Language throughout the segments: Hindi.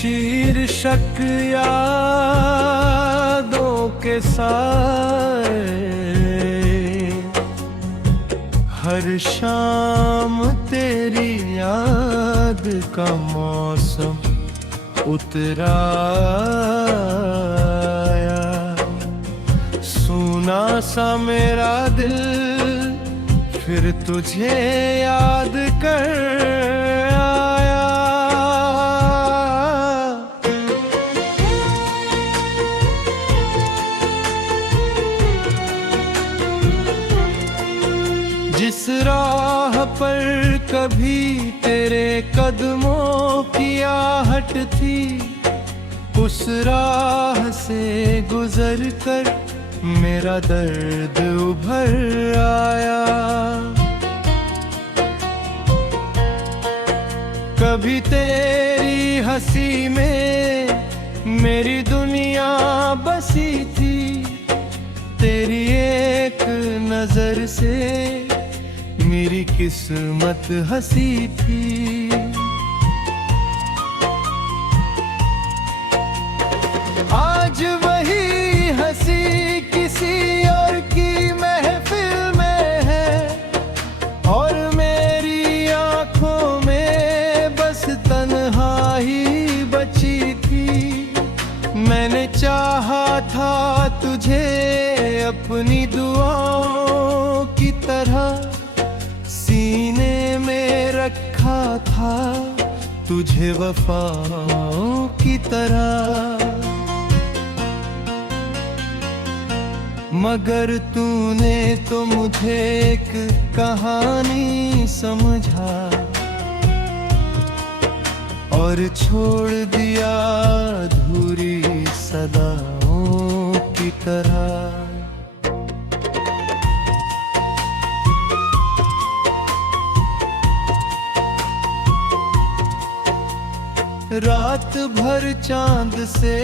शीर्षक यादों के साए, हर शाम तेरी याद का मौसम उतराया। सुना सा मेरा दिल फिर तुझे याद कर आया। जिस राह पर कभी तेरे कदमों की आहट थी, उस राह से गुजर कर मेरा दर्द उभर आया। कभी तेरी हंसी में मेरी दुनिया बसी थी, तेरी एक नजर से मेरी किस्मत हंसी थी। आज वही हंसी किसी और की महफिल में है, और मेरी आंखों में बस तन्हाई बची थी। मैंने चाहा था तुझे अपनी दुआओं की तरह, सीने में रखा था तुझे वफाओं की तरह। मगर तूने तो मुझे एक कहानी समझा और छोड़ दिया अधूरी सदाओं की तरह। रात भर चांद से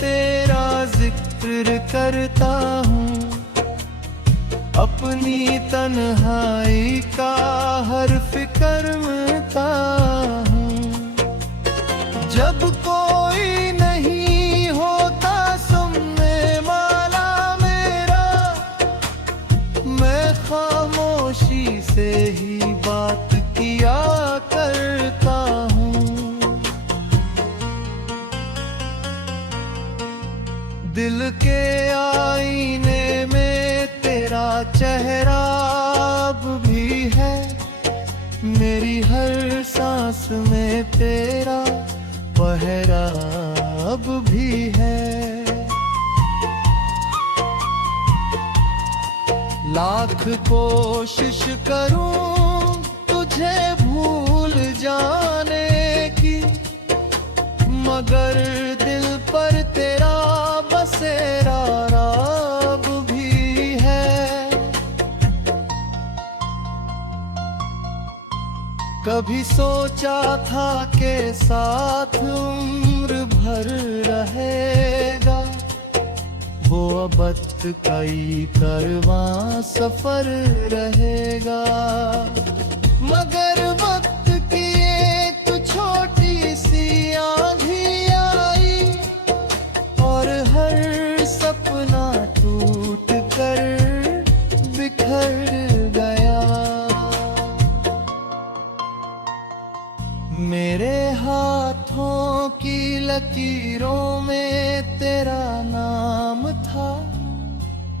तेरा जिक्र करता हूँ, अपनी तन्हाई का हर फिक्र मिटा हूँ। जब कोई नहीं होता सुनने वाला मेरा, मैं खामोशी से ही बात किया करता हूँ। दिल के आईने में तेरा चेहरा अब भी है, मेरी हर सांस में तेरा पहरा अब भी है। लाख कोशिश करूं तुझे भूल जाने की, मगर दिल पर तेरा बसेरा अब भी है। कभी सोचा था के साथ उम्र भर रहेगा, वो वक्त कई करवां सफर रहेगा। मगर वक्त की एक छोटी सी आंधी आई, और हर सपना टूट कर बिखर गया। मेरे हाथों की लकीरों में तेरा नाम था,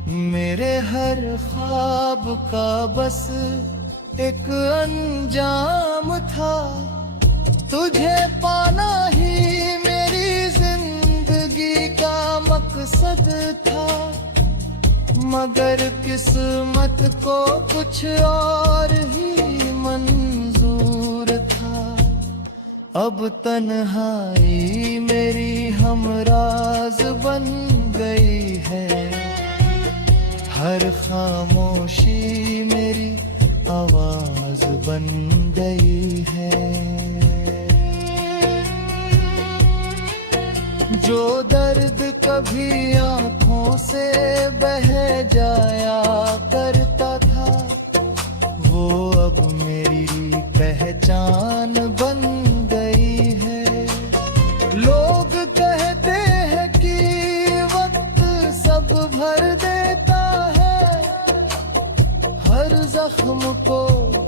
मेरे हर ख्वाब का बस एक अंजाम था। तुझे पाना ही मेरी जिंदगी का मकसद था, मगर किस्मत को कुछ और ही मंजूर था। अब तन्हाई मेरी हमराज बन गई है, हर खामोशी मेरी आवाज बन गई है। जो दर्द कभी आंखों से बह जाया करता था, वो अब मेरी पहचान बन गई है। जख्म को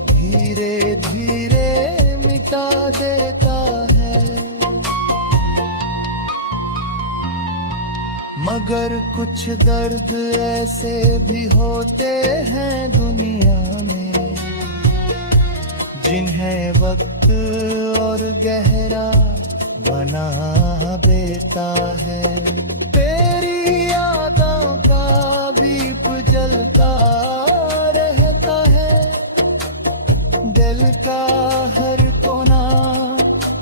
धीरे धीरे मिटा देता है। मगर कुछ दर्द ऐसे भी होते हैं दुनिया में, जिन्हें वक्त और गहरा बना देता है। तेरी यादों का दीप जलता रहता है, दिल का हर कोना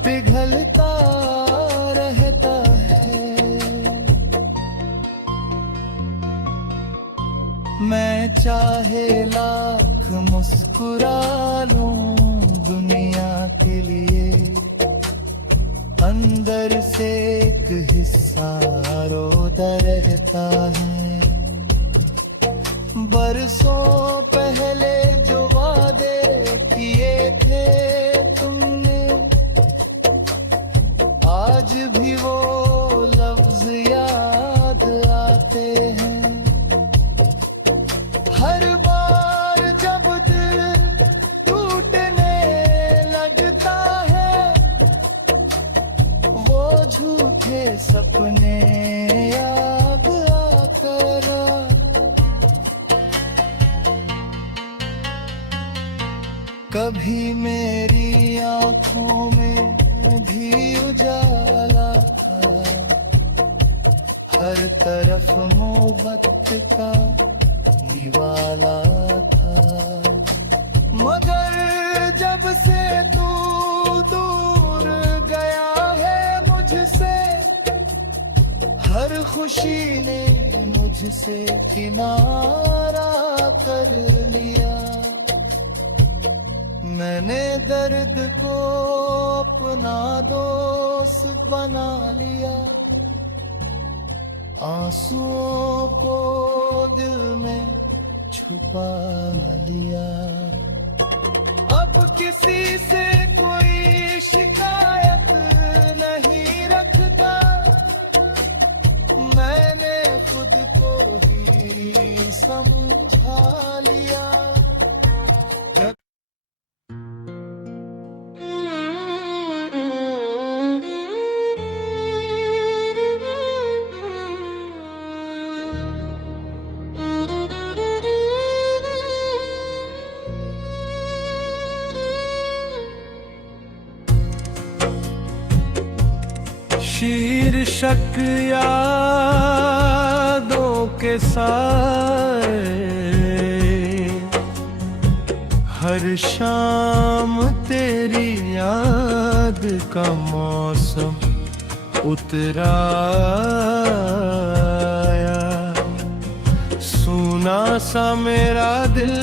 पिघलता रहता है। मैं चाहे लाख मुस्कुरा लूं दुनिया के लिए, अंदर से एक हिस्सा रोता रहता है। बरसों पहले जो वादे किए थे तुमने, आज भी वो लफ्ज याद आते हैं। हर बार जब दिल टूटने लगता है, वो झूठे सपने याद आकर कभी मेरी आंखों में भी उजाला था, हर तरफ मोहब्बत का निवाला था। मगर जब से तू दूर गया है मुझसे, हर खुशी ने मुझसे किनारा कर लिया। मैंने दर्द को अपना दोस्त बना लिया, आंसुओं को दिल में छुपा लिया। अब किसी से कोई शिकायत नहीं रखता, मैंने खुद को ही समझा लिया। शीर्षक यादों के साए, हर शाम तेरी याद का मौसम उतराया। सुना सा मेरा दिल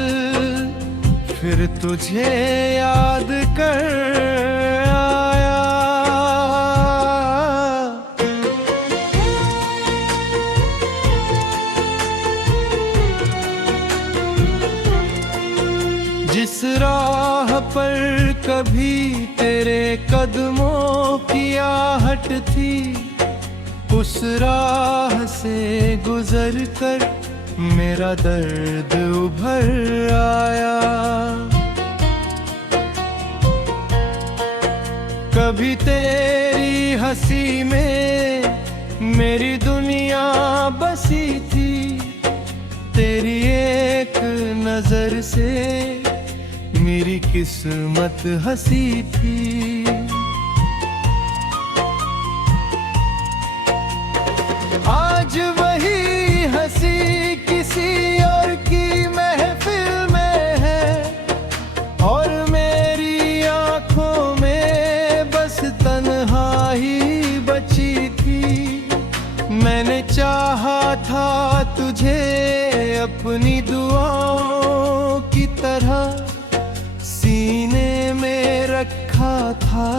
फिर तुझे याद कर आया। जिस राह पर कभी तेरे कदमों की आहट थी, उस राह से गुजर कर मेरा दर्द उभर आया। कभी तेरी हंसी में मेरी दुनिया बसी थी, तेरी एक नजर से मेरी किस्मत हंसी थी। आज वही हंसी किसी और की महफिल में है, और मेरी आंखों में बस तन्हाई बची थी। मैंने चाहा था तुझे अपनी दुआओं की तरह, सीने में रखा था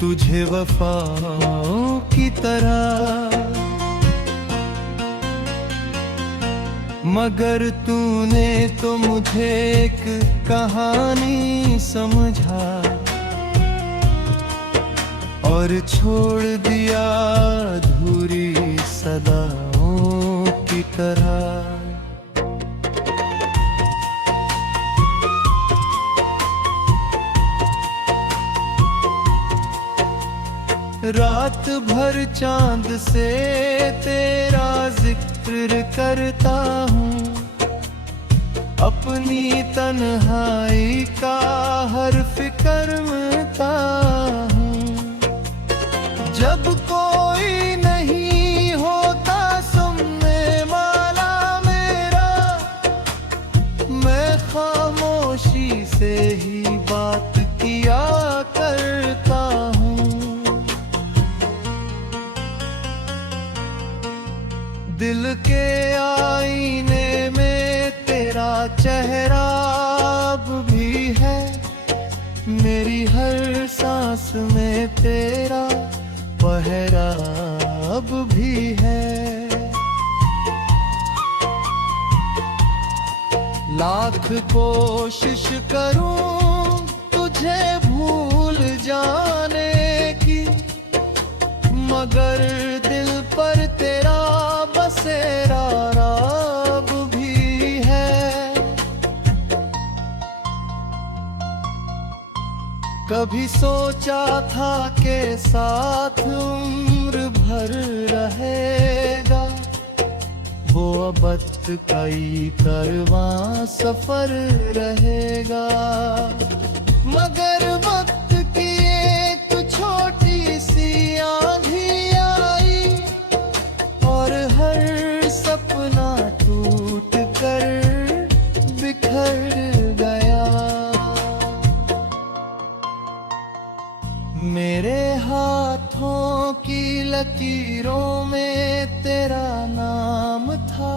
तुझे वफाओं की तरह। मगर तूने तो मुझे एक कहानी समझा, और छोड़ दिया अधूरी सदाओं की तरह। रात भर चांद से तेरा जिक्र करता हूँ, अपनी तन्हाई का हर फिक्र मिटा हूँ। जब कोई नहीं होता सुनने वाला मेरा, मैं खामोशी से ही बात किया करता हूँ। दिल के आईने में तेरा चेहरा अब भी है, मेरी हर सांस में तेरा पहरा अब भी है। लाख कोशिश करूं तुझे भूल जाने की, मगर दिल पर तेरा बसेरा अब भी है। कभी सोचा था के साथ उम्र भर रहेगा, वो वक्त कई करवां सफर रहेगा। मगर वक्त की एक छोटी सी आंधी आई, और हर सपना टूट कर बिखर गया। मेरे हाथों की लकीरों में तेरा नाम था,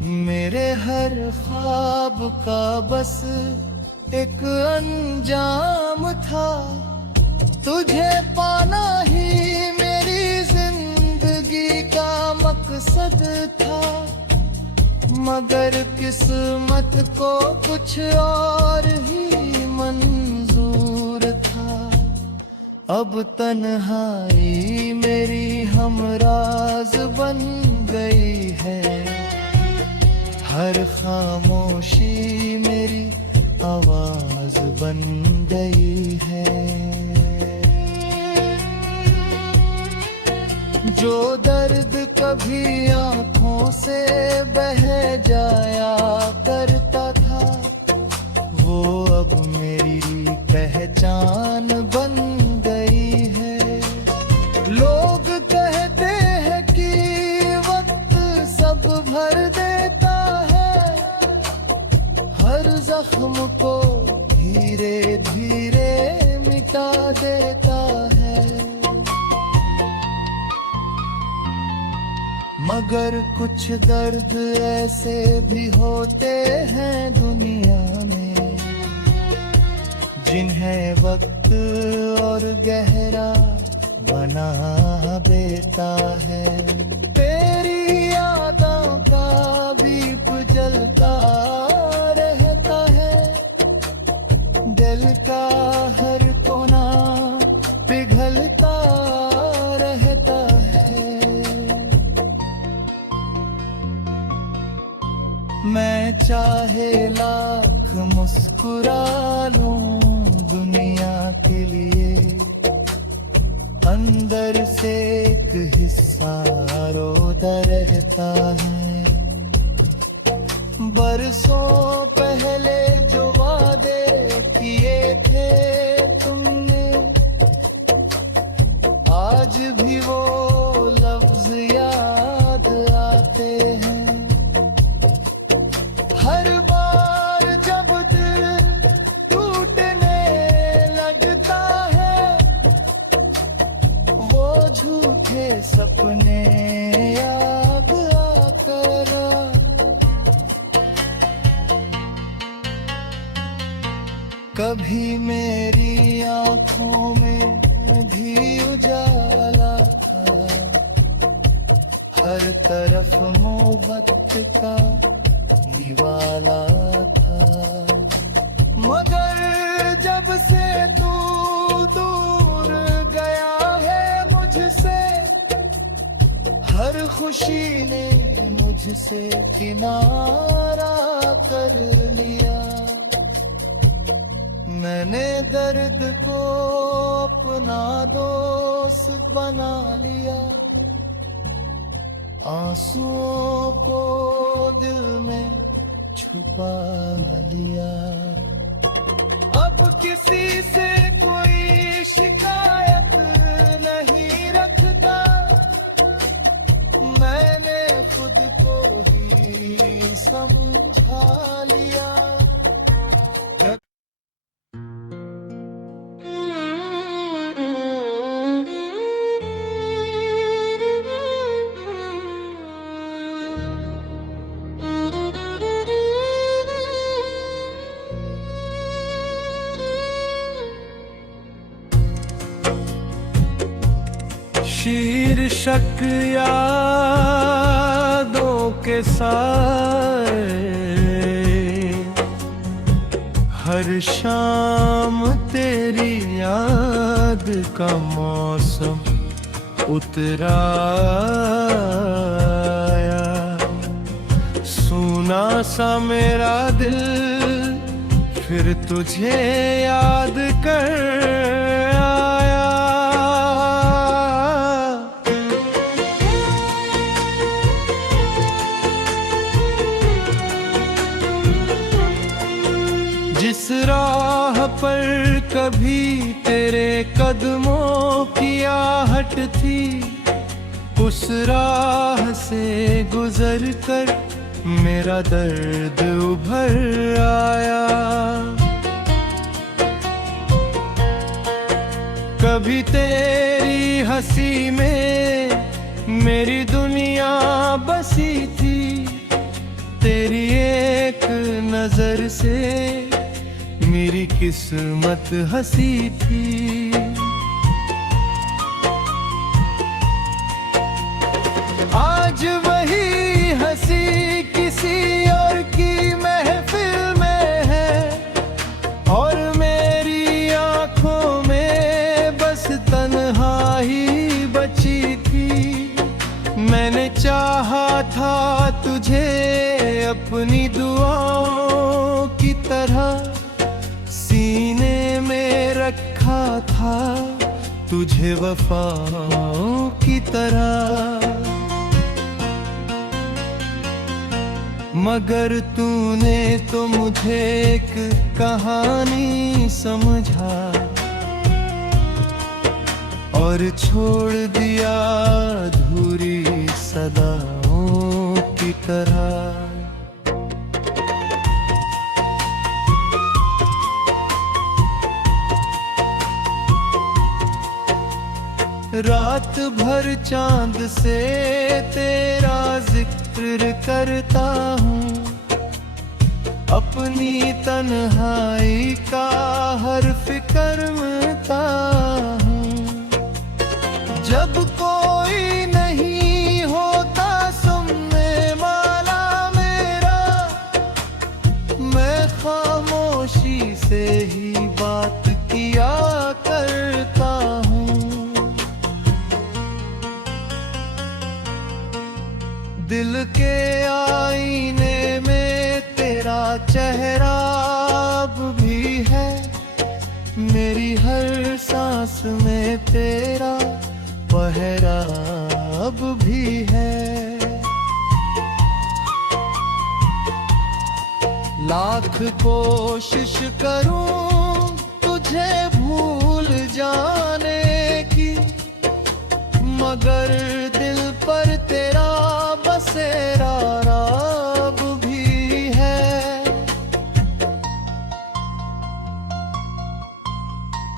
मेरे हर ख्वाब का बस एक अंजाम था। तुझे पाना ही मेरी जिंदगी का मकसद था, मगर किस्मत को कुछ और ही मंजूर था। अब तन्हाई मेरी हमराज बन गई है, हर खामोशी मेरी आवाज बन गई है। जो दर्द कभी आंखों से बह जाया करता था, वो अब मेरी पहचान बन गई है। लोग कहते हैं कि वक्त सब भर देता है, हर जख्म को धीरे धीरे मिटा देता है। मगर कुछ दर्द ऐसे भी होते हैं दुनिया में, जिन्हें वक्त और गहरा बना देता है। तेरी यादों का दीप जलता रहता है, दिल का हर कोना पिघलता रहता है। मैं चाहे लाख मुस्कुरा लूं दुनिया के लिए, अंदर से एक हिस्सा रोता रहता है। बरसों पहले जो वादे किए थे तुमने, आज भी वो लफ्ज याद आते हैं। हर बार जब दिल टूटने लगता है, वो झूठे सपने याद आकर कभी मेरी आंखों में भी उजाला था, हर तरफ मोहब्बत का दीवाला था। मगर जब से तू दूर गया है मुझसे, हर खुशी ने मुझसे किनारा कर लिया। मैंने दर्द को अपना दोस्त बना लिया, आंसुओं को दिल में छुपा लिया। अब किसी से कोई शिकायत नहीं रखता, मैंने खुद को ही समझा लिया। शीर्षक यादों के साए, हर शाम तेरी याद का मौसम उतराया। सुना सा मेरा दिल फिर तुझे याद कर आया। जिस राह पर कभी तेरे कदमों की आहट थी, उस राह से गुजर कर मेरा दर्द उभर आया। कभी तेरी हंसी में मेरी दुनिया बसी थी, तेरी एक नजर से मेरी किस्मत हंसी थी। आज वही हंसी किसी और की महफिल में है, और मेरी आंखों में बस तन्हाई बची थी। मैंने चाहा था तुझे अपनी दुआओं की तरह, सीने में रखा था तुझे वफाओं की तरह। मगर तूने तो मुझे एक कहानी समझा और छोड़ दिया अधूरी सदाओं की तरह। रात भर चांद से तेरा जिक्र करता हूँ, अपनी तन्हाई का हर फिक्र मिटा हूँ। जब कोई नहीं होता सुनने वाला मेरा, मैं खामोशी से ही बात किया करता हूँ। दिल के आईने में तेरा चेहरा अब भी है, मेरी हर सांस में तेरा पहरा अब भी है। लाख कोशिश करूं तुझे भूल जाने की, मगर दिल पर तेरा बसेरा अब भी है।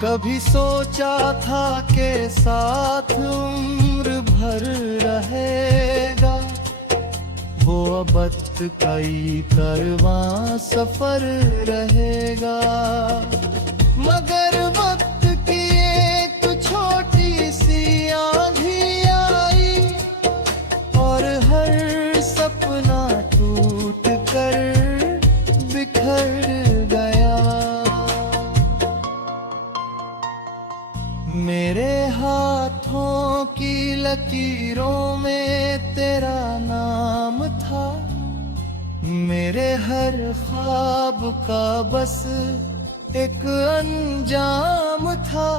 कभी सोचा था के साथ उम्र भर रहेगा, वो वक्त कई करवां सफर रहेगा। मगर वक्त की एक छोटी सी आंधी आई, और हर सपना टूट कर बिखर गया। मेरे हाथों की लकीरों में तेरा नाम था, मेरे हर ख्वाब का बस एक अंजाम था।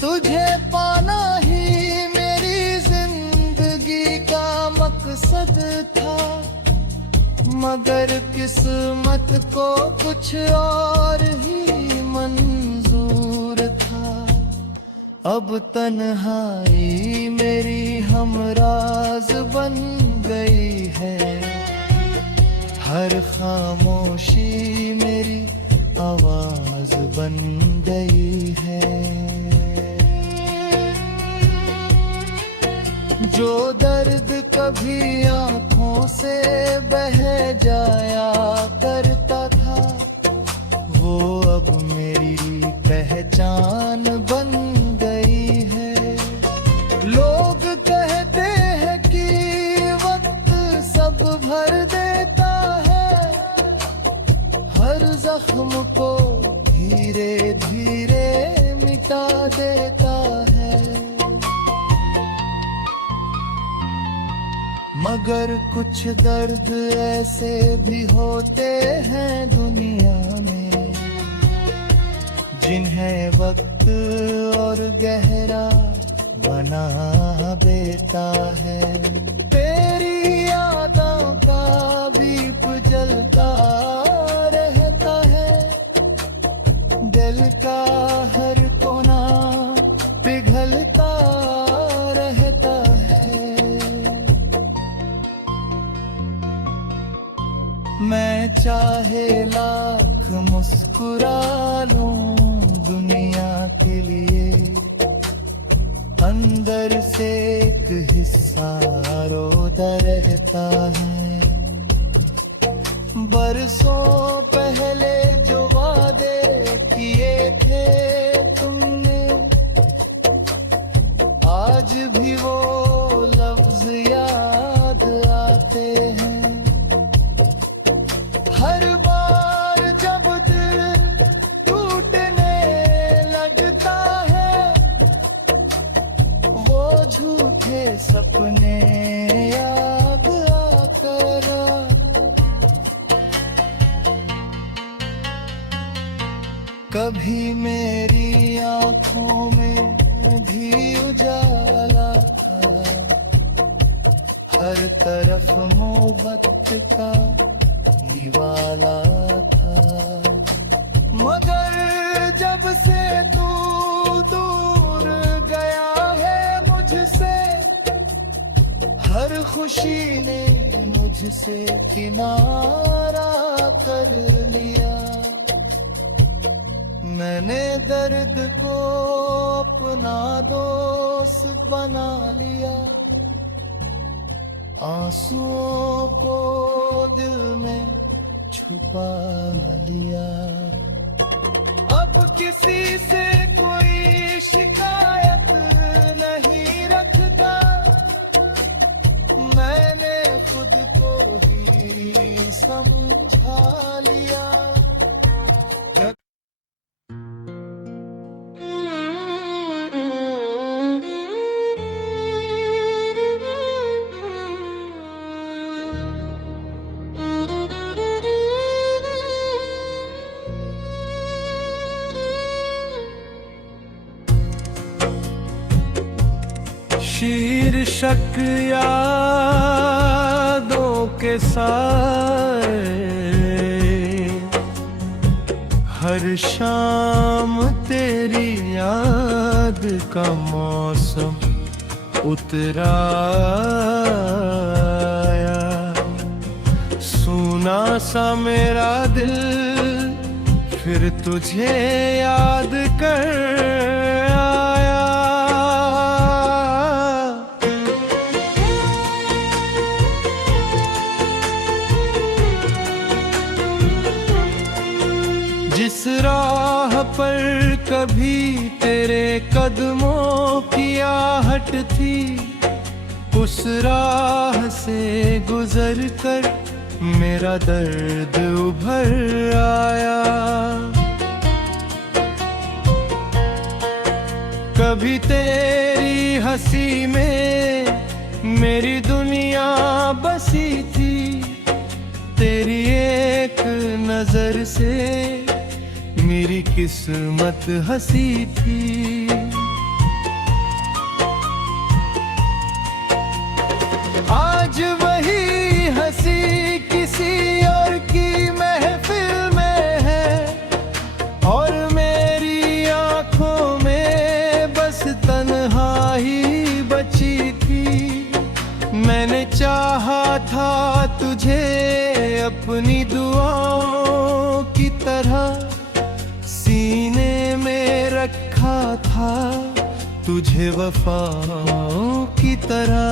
तुझे पाना ही मेरी जिंदगी का मकसद था, मगर किस्मत को कुछ और ही मंजूर था। अब तन्हाई मेरी हमराज बन गई है, हर खामोशी मेरी आवाज बन गई है। जो दर्द कभी आंखों से बह जाया करता था, वो अब मेरी पहचान बन गई है। लोग कहते हैं कि वक्त सब भर देता है, हर जख्म को धीरे धीरे मिटा देता है। मगर कुछ दर्द ऐसे भी होते हैं दुनिया में, जिन्हें वक्त और गहरा बना देता है। तेरी यादों का दीप जलता रहता है, दिल का हर कोना पिघलता रहता है। मैं चाहे लाख मुस्कुरा लूं दुनिया के लिए, अंदर से एक हिस्सा रोता रहता है। बरसों पहले जो वादे किए थे तुमने, आज भी वो लफ्ज याद आते हैं। हर बार जब दिल टूटने लगता है, वो झूठे सपने याद आकर कभी मेरी आंखों में भी उजाला था, हर तरफ मोहब्बत का दीवाला था। मगर जब से तू दूर गया है मुझसे, हर खुशी ने मुझसे किनारा कर लिया। मैंने दर्द को अपना दोस्त बना लिया, आंसुओं को दिल में छुपा लिया। अब किसी से कोई शिकायत नहीं रखता, मैंने खुद को ही समझा लिया। शीर्षक यादों के साए, हर शाम तेरी याद का मौसम उतराया। सूना सा मेरा दिल फिर तुझे याद कर आया। जिस राह पर कभी तेरे कदमों की आहट थी, उस राह से गुजर कर मेरा दर्द उभर आया। कभी तेरी हंसी में मेरी दुनिया बसी थी, तेरी एक नजर से मेरी किस्मत हंसी थी। आज वही हंसी किसी और की महफिल में है, और मेरी आंखों में बस तन्हाई बची थी। मैंने चाहा था तुझे अपनी दुआओं की तरह, सीने में रखा था तुझे वफाओं की तरह।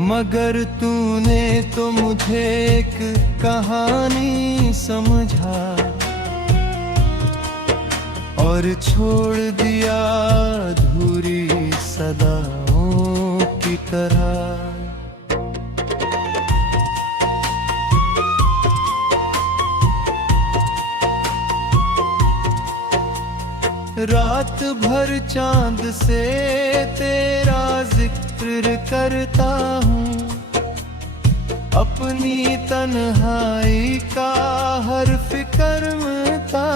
मगर तूने तो मुझे एक कहानी समझा और छोड़ दिया अधूरी सदाओं की तरह। रात भर चांद से तेरा जिक्र करता हूँ, अपनी तन्हाई का हर फिक्र मिटा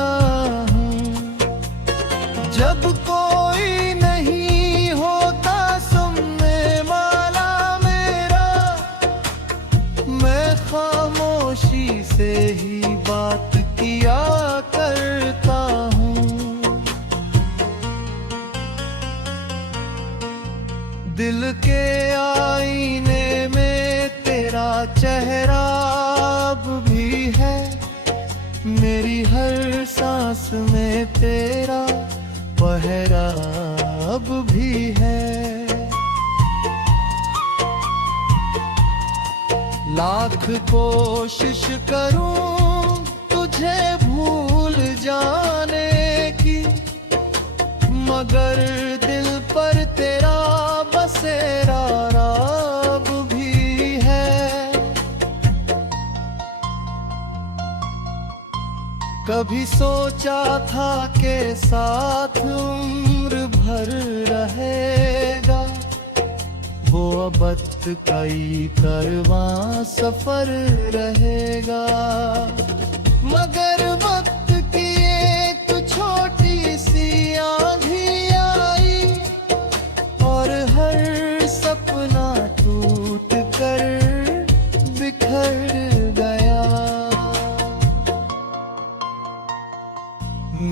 हूँ। जब कोई नहीं होता सुनने वाला मेरा, मैं खामोशी से ही बात किया करता हूँ। दिल के आईने में तेरा चेहरा अब भी है, मेरी हर सांस में तेरा पहरा अब भी है। लाख कोशिश करूं तुझे भूल जाने की, मगर दिल पर तेरा बसेरा अब भी है। कभी सोचा था के साथ उम्र भर रहेगा, वो अबत कई करवां सफर रहेगा। मगर वक्त की एक छोटी सी आंधी आई, और हर सपना टूट कर बिखर गया।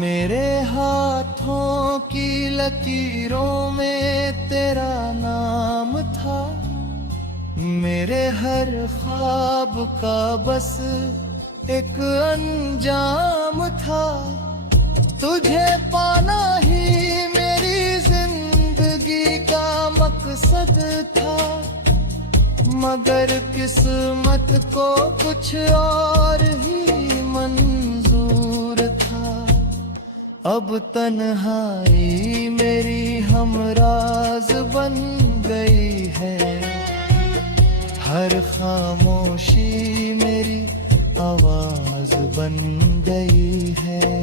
मेरे हाथों की लकीरों में तेरा नाम था, मेरे हर ख्वाब का बस एक अंजाम था। तुझे पाना ही मेरी जिंदगी का मकसद था, मगर किस्मत को कुछ और ही मंजूर था। अब तन्हाई मेरी हमराज बन गई है, हर खामोशी मेरी आवाज बन गई है।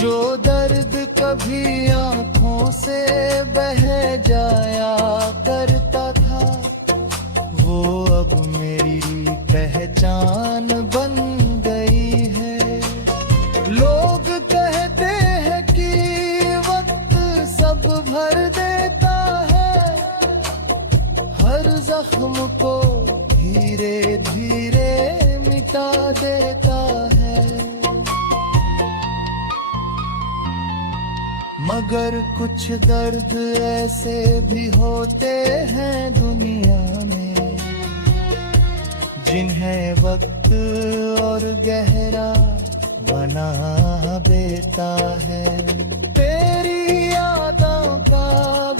जो दर्द कभी आंखों से बह जाया करता था, वो अब मेरी पहचान बन गई है। लोग कहते हैं कि वक्त सब भर देता है, हर जख्म को धीरे धीरे मिटा देता है। मगर कुछ दर्द ऐसे भी होते हैं दुनिया में, जिन्हें वक्त और गहरा बना देता है। तेरी यादों का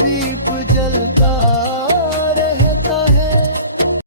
दीप जलता